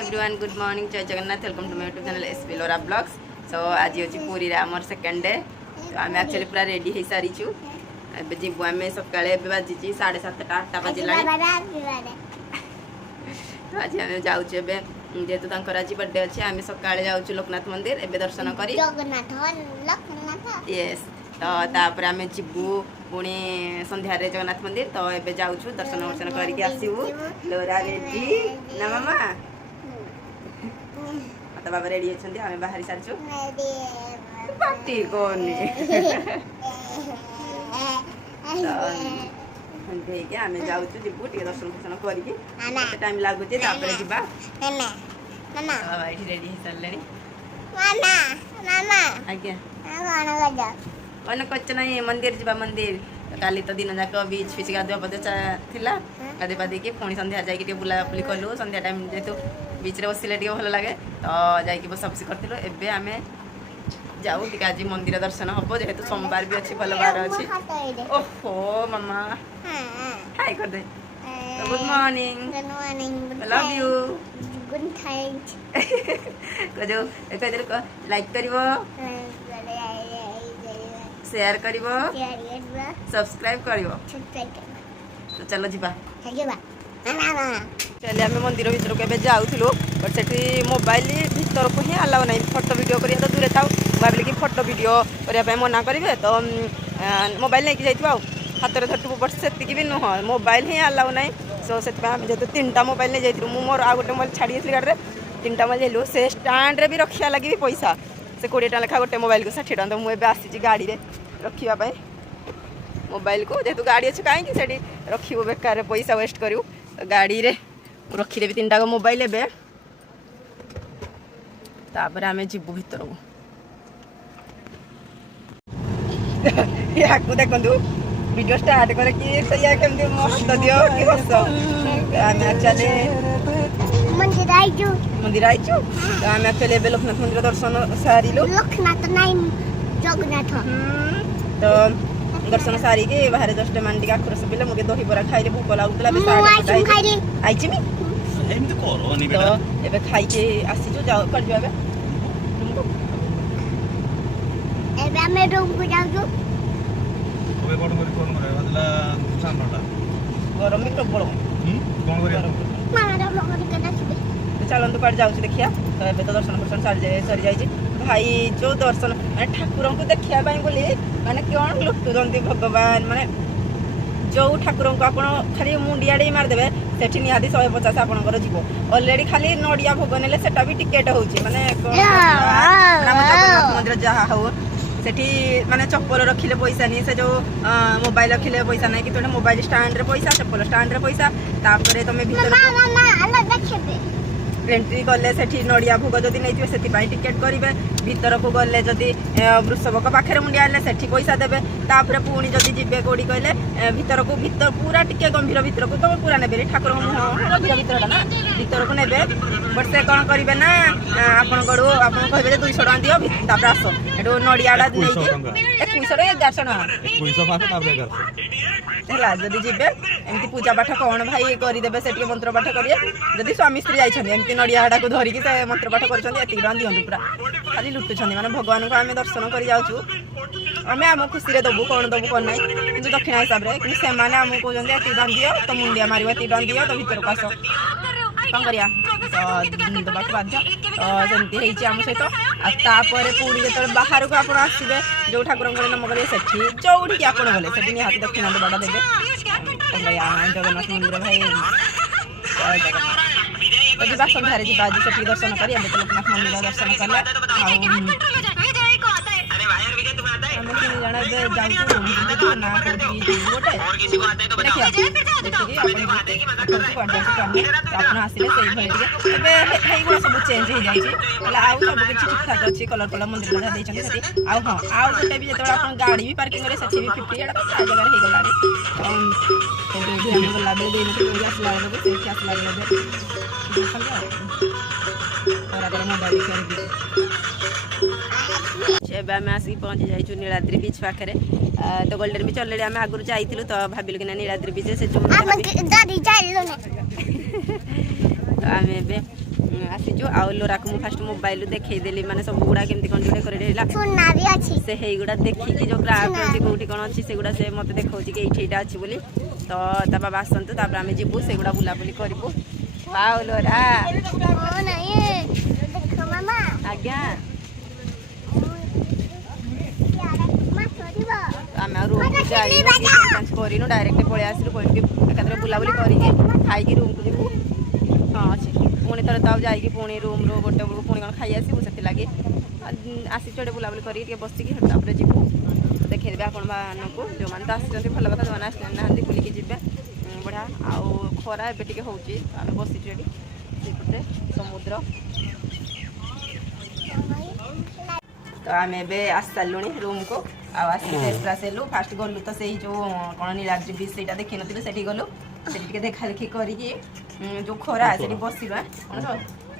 Everyone good morning जय Jagannath welcome to my YouTube channel SP Lora vlogs. So आज हूँ पूरी आमर सेकेंड डे तो आम एक्चुअली पूरा रेडी हो सारीचु ए जीवु आम सका बाजी 7:30 8टा बजला तो आज आम जाऊँ जेहेतु आज बर्थडे अच्छे आम सका जाऊँ लोकनाथ मंदिर एवं दर्शन कर यस तो तापर आम जीवु पुणी संध्यारे जगन्नाथ मंदिर तो एबे जाऊँ दर्शन वर्शन करके आसबू लोरा रेडी ना मामा तो बाबा रेडी अच्छे आम बाहरी सारी पार्टी करनी आम जाऊँ जीवु टे दर्शन वर्शन कर टाइम लगुच रेडी हो सारे आज्ञा कौन कच ना मंदिर जा मंदिर काली तो दिन जाक बीच फिच गाधुआ पदे थिला गाधे पादी पुणी संध्या जाकि बुलाबुली कलु संध्या टाइम जेहेतु बीच बसले भल लगे तो जाकि बसाबसी करूँ एवं आम जाऊ टे आज मंदिर दर्शन हम जेहेतु सोमवार भी अच्छी भल बार अच्छी ओहो मामा हाय कर दे good morning love you good जो लाइक करिवो शेयर करिवो सब्सक्राइब करिवो तो चलो जीवा चलिए आम मंदिर भर को जाऊँ बट से मोबाइल भर को ही अलाउ ना फोटो वीडियो करिए तो दूरे था भाविली कि फोटो वीडियो करने मना करेंगे तो मोबाइल नहीं जाइए हाथ में धरटू बट से भी नुह मोबाइल ही अलाउ ना सो से जेहतु 3टा मोबाइल नहीं जाइए मुझे मोर आ गोटे मोबाइल छाड़ी गाड़ी में 3टा मोबाइल जाइलु से स्टाण्ड भी रखा लगे भी पैसा से 20 टका लेखा गोटे मोबाइल को 60 टका तो मुझे आसी गाड़ी में रखापी मोबाइल को जेहतु गाड़ी अच्छे कहीं रखी बेकार पैसा वेस्ट करूँ गाड़ी रे रखीदेवी 3टा मोबाइल एवं तापर आम जीवु भर को देखु वीडियो स्टार्ट करे कि केमती हस दियो कि हस आम एक्चुअली मंदिर आईचु तो आम एक्चुअली लोकनाथ मंदिर दर्शन सारू लोकनाथ नहीं जगन्नाथ तो दर्शन सारिकी बाहर जस्ट मान टे आखुरस पिले मुझे दही बरा खाई भूक लगुला आई तो ए खाई आसीचु जाओ कर गरम भी प्रबल चलतु कट जाऊँ देखिया तो ये तो दर्शन वर्शन सरी जाइए भाई जो दर्शन मैंने ठाकुर को देखापी बोली मैंने कौन लुटुंट भगवान माने जो ठाकुर को आप खाली मुंडिया मारिदेवे से निहाती 150 आपंकर जीव अलरेडी खाली नड़िया भोग ने भी टिकेट हो माने मंदिर जहाँ हो सेठी माने चप्पल रखिले पैसा नहीं से जो मोबाइल रखिले पैसा नहीं कि मोबाइल स्टैंड रे पैसा चप्पल स्टैंड रे पैसा तापर तुम भीतर एंट्री गले से नड़िया भोग जदि नहीं से टिकेट करेंगे भीतर को गले जदि वृषभक पाखे मुंडिया से पैसा देवे तापर पुणी जदि जी कौड़ी कहले भीतर को भीतर पूरा टिके गंभीर भीतर को तो पूरा ने ठाकुर गंभीर भीतर ना भीतर को ने बट से कौन करेंगे ना आपन कहे 200 टका दियो तापर आस एटू नड़ियाटा नहीं 2100 1100 जदि जी एमती पूजा पाठ कौन भाई करदे से मंत्र पाठ करेंगे जदि स्वामी स्त्री जाइए नड़ियाटा को धरिकी से मंत्र पाठ कर दिंतु पूरा खाली लुटुंट माने भगवान को आम दर्शन कर जाऊँ आम आम खुशी दबू कौन दबू कौन ना कि दक्षिणा हिसाब से से आमको कहते एति दियो तो मुंडिया मार एति दियो तो भीतर को आस कौन करिया तो दबाक बाध्य तो जमती आम सहित आपर पुणी जो बाहर को आप आसवे जो ठाकुर नाम करेंगे से जो आप गले से निहाती दक्षिणा दबाटा देवे जगन्नाथ मंदिर भाई तो जा संध्यारे जी आज से दर्शन कर लोकनाथ मंदिर दर्शन कले सब चेंज हो जाए सब किसी ठीक ठाक अच्छी कलर कलर मंदिर हाँ आउ गोटे भी जो गाड़ी भी पार्किंग करे से 50 जगह हो गला गला बेले आसला आम आसिक पहुँची जाइए नीलाद्री बीच पाखे तो गोल्डन बीच अलरेडी आम आगुरी जाइलु तो भाविलु कि नीलाद्री बीच से जो तो आम आसीचु आउ लोरा को फास्ट मोबाइल देखदेली माने सब गुड़ा केमती कौन जो डेकोरेट है सुना भी अच्छी से हेगुड़ा देखिकी जो क्राफ्ट अच्छी कौटी कौन अच्छी सेगुड़ा से मत देखा कि ये अच्छी बोली तो ता बाबा आसतु तापर आम जीवु सेगुड़ा बुलाबुली करूँ वाओ लोरा ओ नहीं देखो मामा आज्ञा आम रूम को जाइनु डायरेक्ट पलि आसलु एकाथरे बुलाबुली करके खाई रूम को जीवु हाँ अच्छी पुणी थोड़े तो जाइए पुणी रूम रू गोटे बेलू पुणी कौन खाई आसबू से लगे आसी गोटे बुलाबुली करके बसिकी तापर जीवु देखिए आपण मानक जो मैंने तो आसी भल कथा जो मैंने ना बुलिकी जी बढ़िया आउ खरा एवं हूँ आम बसीचु ये सेपटे समुद्र तो आम ए आसी सारूँ रूम को आसिक फ्रेश हेलु फास्ट गलु तो से जो कौन नीलाद्रि बीच से देखी नी से गलु से देखा देखी करके जो खरा से बसवा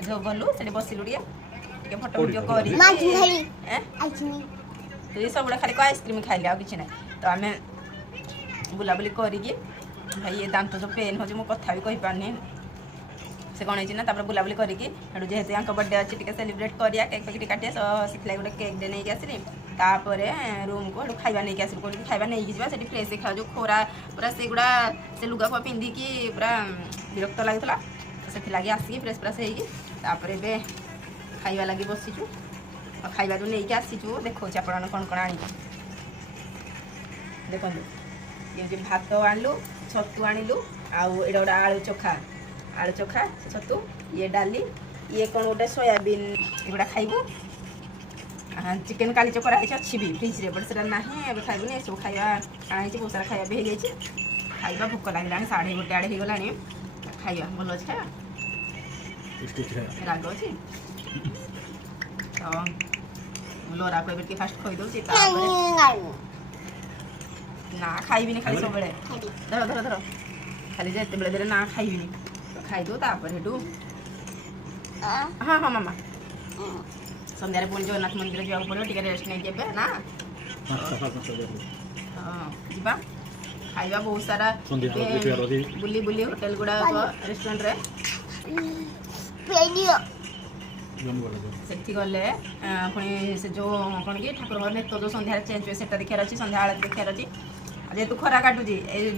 जो गलु से बसिलु टे फटो भिडियो कर सब खाली आइसक्रीम खाइले कि ना तो आम बुलाबुली करके भाई ये दांत जो पेन हो कथा भी कहीपारनी से कौन है ना बुलाबुली करके जेहेतु यहाँ बर्थडे अच्छी टे सेलिब्रेट करिया केक फेक काटिया से गोटे केक दे नहीं आसली तापर रूम को खाଇବା नहीं आसलु कौन खाଇବା नहीं जावा से फ्रेश देखा जो खोरा पूरा से गुड़ा से लुगा फुआ पिंधिकी पूरा विरक्त लगुला से लगे आसिक फ्रेश फ्रेश होपर ए खाଇବା लगे बसीचु और खाଇବା जो नहीं आसीचु देखो आप कौन कौन आनी देखो ये भात आणलु छतु आणलु आउ एटा गोटे आलू चोखा छतु ये डाली ये कौन गोटे सोयाबीन एगुड़ा खाइबू चिकेन काली चोकरा अच्छी भी फ्रिज रे बट से ना खाइबुनि सब खाଇବା आनी बहुत सारा खाଇବା भी हो जाए खाଇବା भोक लगे 1:30 आड़े हो गला खाଇବା भल अच्छे खाଇବା राग अच्छी तो लोरा को एबे फास्ट खोई दउची ना खाइबिनी खाली सब बेले धर धर धर खाली जेते बेले देले ना खाइबिनी तो खाई दो तापर हेटू हाँ हाँ मामा संध्यारे पुणी जगन्नाथ मंदिर जावाक पड़ो टिके रेस्ट नहीं जेबे ना हाँ जीवा खाइबा बहुत सारा बुली बुली होटल गुड़ा रेस्टोरेंट रे से गले पुणी से जो कौन कि ठाकुर नेत जो सन्धार चेंज हुए से देखार अच्छी सन्ध्या आलती देखार अच्छी जेहेतु खरा काटुची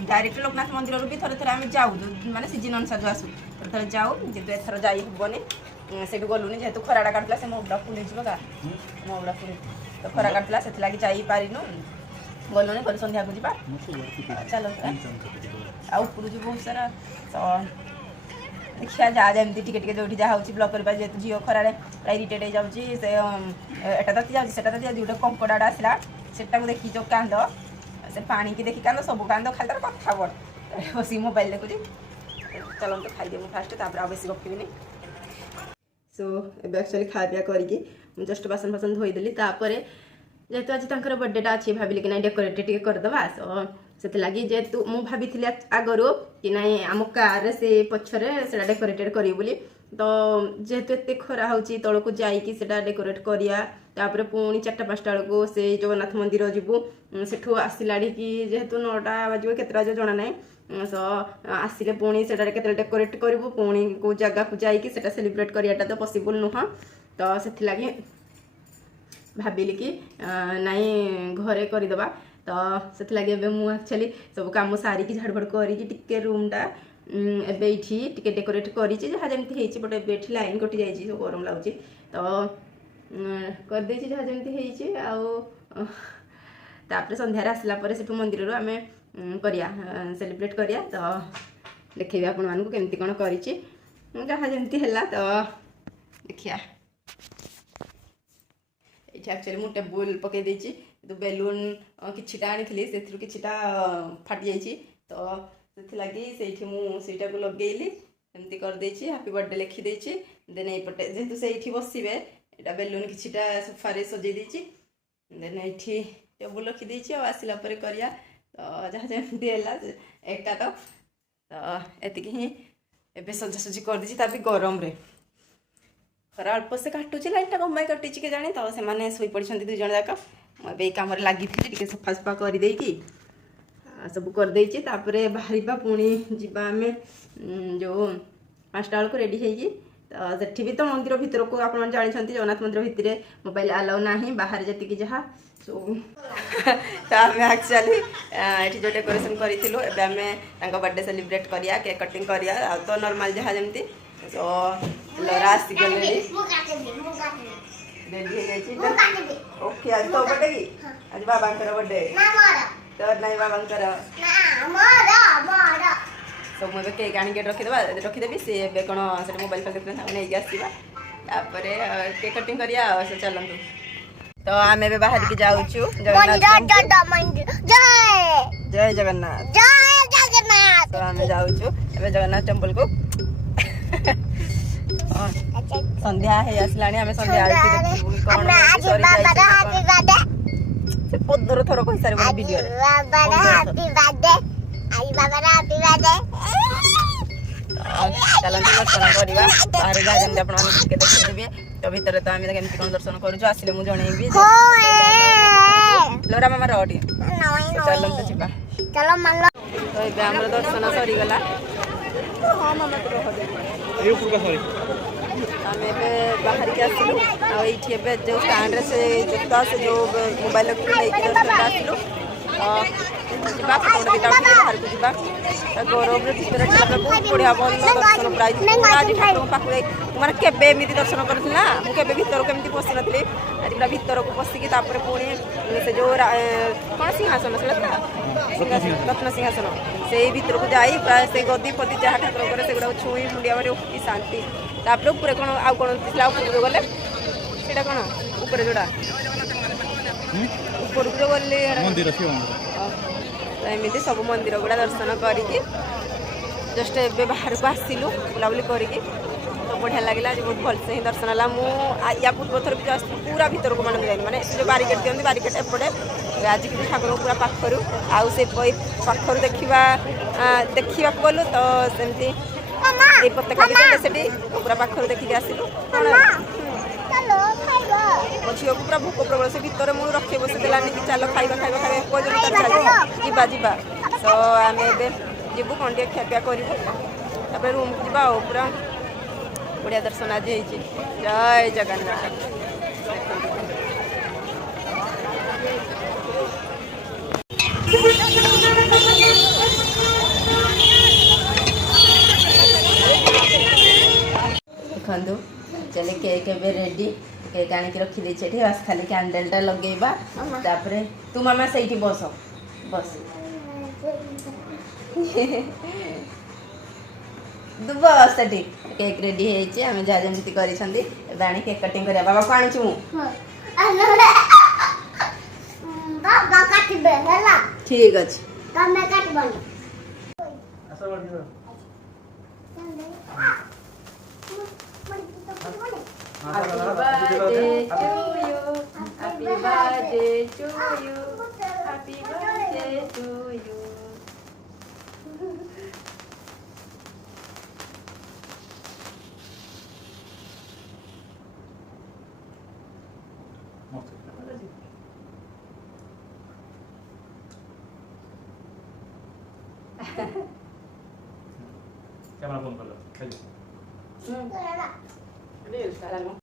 डायरेक्ट लोकनाथ मंदिर भी थोड़े थोड़े आम जाऊ माने सीजन अनुसार जो आसू थोड़े थोड़े जाऊ जेहेतु एथर जाई हेबनी से गलुनि जेहेतु खराटा काटला से मोबड़ा फुल होगा मोबड़ा फुल तो खरा काटला से लगे जापारिनु गलुनि गलु सन्ध्या को जा चलो आउपर जो बहुत सारा तो देखिए जहाँ जमी टे जो जहाँ हो ब्लग कर जेहतु झील खरारे प्राय इरिटेट हो जाऊँगी से एटा तती जाऊँगी से तती जाऊँगी गोटे कंकड़ाटा आसला सेटा देखी जो कांद से पानी की देखी कांद सब कांद खाली तार कथा बड़ बस मोबाइल देखुची चलो तो खाई मुझे फास्ट तापर बेस गपीबी सो ए एक्चुअली खा पिया करके जस्ट बासन फासन धोईदेली जेहेतु आज तंकर बर्थडेटा अच्छी भाविली कि ना डेकोरेट टे करदे सो से लगी जेहेतु मुझे भाभी आगु कि ना आम कार से पछरे से डेकोरेटेड करी बोली तो जेहेतु एत खरा हो तौक जाकि डेकोरेट करिया तापर पुणी 4-5 बेलू से जगन्नाथ मंदिर जीवु सेठू आसला कि जेहेतु 9टा बाजू केतटा जो जना ना सो आसिले पुणी से डेकोरेट करूँ पुणी को जगह को जाकि सेलिब्रेट करियाटा तो पॉसिबल नुह तो से लगी भाविली कि नाई घरे करदे तो से लगे मुझे एक्चुअली सब कम सारिकी झाड़फाड़ करके रूमटा एबे टे डेकोरेट करी जहाँ जमी बट ए लाइन कटि जाइए सब गरम लगुच तो करदे जहाँ जमी आपर सन्धार आसला से मंदिर आम करिया सेलिब्रेट करिया तो देखेबी आपण मानक केमती कौन कर जहाँ जमी है तो देखिया ये एक्चुअली मुझे टेबुल पकई देती तो बेलून किछिटा आनी से किछिटा फाटी जाइए तो से लगी से मुझा को लगेली एमती करदे हैप्पी बर्थडे लिखिदे देन ये जेहेतु से बसवे यहाँ बेलून किछिटा सोफारे सजे देती देन ये टेबुल रखीदे आसला करिया तो जहाँ जमी है एका तो एतिक ही एबे सजासजी कर दी ताकि गरम रे खरा अल्प से काटुची लाइटा कमाई कटी के जानी तो से शोई पड़ी 2 जन जाक मुझे कम लगी टे सफा सफा करदे सब करदे बाहर पुणी जावा आम जो 5टा बेलू रेडी है तो सेठी भी तो मंदिर भितर को आप जानते जगन्नाथ मंदिर भितर मोबाइल अलाउ ना बाहर जी जहाँ तो आम एक्चुअली ये जो डेकोरेशन करूँ बर्थडे सेलिब्रेट करिया केक कटिंग करिया तो नॉर्मल जहाँ जमी तो लरा आसिक रेडी ओके आज तो बर्थडे की आज बाबा बर्थडे तो नहीं बाबा तो मुझे केक आनिक रखीदेवी सी ए कौन से मोबाइल फोन नहीं आसवा केक कटिंग करिया चलतु तो आम ए बाहर की जाऊँ जय जगन्नाथ तो आम जाऊँ जगन्नाथ टेम्पल को संध्या है आसला आम संध्या पंदर थर कही सारे वीडियो चलते दर्शन करवा बाहर जहाँ जमी आप देखिए तो भितर तो आम केमती कौन दर्शन करूँ आसिले मुझे जनइबी लोरा मामा रही चलते जी तो ये आम दर्शन सरीगला हाँ मामा आम बाहर के आसलु आईटी जो स्टाण्ड से जूता से जो मोबाइल लेकिन दर्शन आसलु जा फोटो दुटा बाहर को जा गौरव बहुत बढ़िया भल दर्शन प्राइज ठाकुर पाखे मैंने केमी दर्शन करूँ ना मुझे भर केमी पशि नी आज पूरा भर को पशिकी पुणी से जो कौन सिंहासन से रत्न सिंहासन से भर को जाई प्राय से गदी फदी जहाँ ठाकुर से छुई मुंडिया मारे शांति ऊपर कौन आउ कौन ऊपर गले से कौन ऊपर जोड़ा ऊपर जो गले एमती सब मंदिर गुड़ा दर्शन करके जस्ट ए बाहर को आसलु बुलाबुली करके तो बढ़िया लगे आज बहुत भलसे ही दर्शन है मुझे पूर्व थर भी आस पूरा भर को मानक जाए मैंने जो बारिकेड दिखती बारिकेड एपटे आज कि ठाकुर पूरा पाखर आउ से पाखर देखा गलु तो सेमती पताका भी देते से पूरा पाखर देखिक आसलु झील को पूरा भोक प्रबल से भर मुझे रखे बस देलानी कि चल खाइबा खाइबा खाइबा चल जीवा तो आम जीवु कौन टे खियापिया करूँ रूम को जा पूरा बढ़िया दर्शन आज हो जय जगन्नाथ देखु चले केक ए रेडी केक आनिक रखी बस खाली कैंडलटा लगेबा तू मामा से बस बस बस से केक रेडी होम जहाँ जमी कर केक कटिंग कर बाबा को आणुची ठीक अच्छे Happy birthday to you. Happy birthday to you. Happy birthday to you. Cámara, ponlo. Reels,